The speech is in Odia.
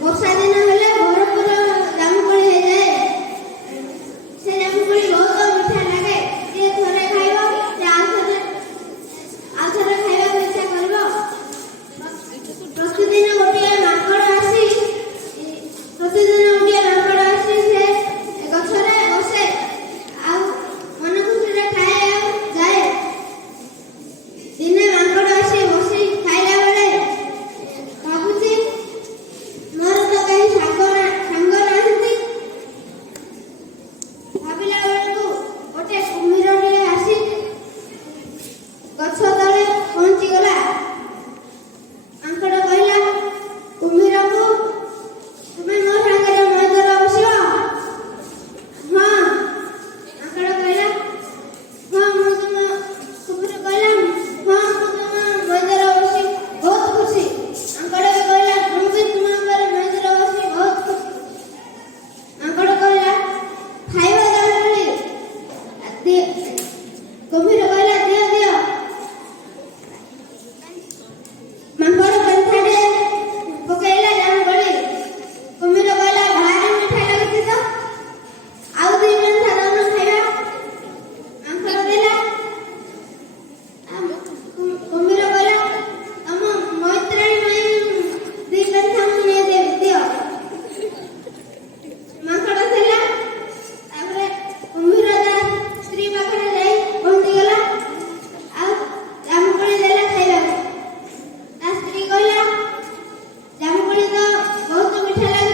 ବର୍ଷା ଦିନ ହେଲେ ଭରପୁର ଜାମୁକୋଳି ହେଇଯାଏ। ସେ ଜାମୁକୋଳି ବହୁତ ମିଠା ଲାଗେ। ଯିଏ ଥରେ ଖାଇବ ସେ ଆଉ ଥରେ ଖାଇବାକୁ ଇଚ୍ଛା କରିବ। ପ୍ରତିଦିନ ଗୋଟିଏ ମାଙ୍କଡ଼ ଆସି ସେ ଗଛରେ ବସେ ଆଉ ମନ ଖୁସିରେ ଖାଏ ଆଉ ଯାଏ। ଦିନେ ମାଙ୍କଡ଼ ଆସି ବସି ଖାଇଲା ବେଳେ ଭାବୁଛି ମୋର ତ କେହି ସାଙ୍ଗ ନାହାନ୍ତି। ଭାବିଲା ବେଳକୁ ଗୋଟେ କୁମ୍ଭୀରଟିଏ ଆସି ଗଛ ତଳେ ପହଞ୍ଚିଗଲା। ମାଙ୍କଡ଼ କହିଲା କୁମ୍ଭୀରକୁ, ତୁମେ ମୋ ସାଙ୍ଗରେ ମଇଦରେ ବସିବ? ହଁ। ମାଙ୍କଡ଼ କହିଲା କୁମ୍ଭୀର କହିଲା ହଁ, ମୁଁ ତୁମ ମଇଦରେ ବସି ବହୁତ ଖୁସି। ମାଙ୍କଡ଼ କହିଲା ମୁଁ ବି ତୁମ ମଇଦରେ ବସି ବହୁତ ଖୁସି। ମାଙ୍କଡ଼ କହିଲା ଖାଇବା ଜାମୁକୋଳି। କୁମ୍ଭୀର କହିଲା ଦିଅ। ମାଙ୍କଡ଼ ପେନ୍ଥାଟେ ପକେଇଲା ଜାମୁକୋଳି। କୁମ୍ଭୀର କହିଲା ଭାରି ମିଠା ଲାଗୁଛି ତ, ଆଉ 2 ପେନ୍ଥା ଦଉନ ଖାଇବା। ମାଙ୍କଡ଼ ଦେଲା। କୁମ୍ଭୀର କହିଲା ତମ ମୈତ୍ରାଣୀ ପାଇଁ 2 ପେନ୍ଥା ମୁଁ ନେଇଦେବି, ଦିଅ। ମାଙ୍କଡ଼ ଦେଲା। ତାପରେ କୁମ୍ଭୀର ତା ସ୍ତ୍ରୀ ପାଖରେ ଯାଇ ପହଞ୍ଚିଗଲା ଆଉ ଜାମୁକୋଳି ଦେଲା ଖାଇବାକୁ। ତା ସ୍ତ୍ରୀ କହିଲା ଜାମୁକୋଳି ତ ବହୁତ ମିଠା ଲାଗେ।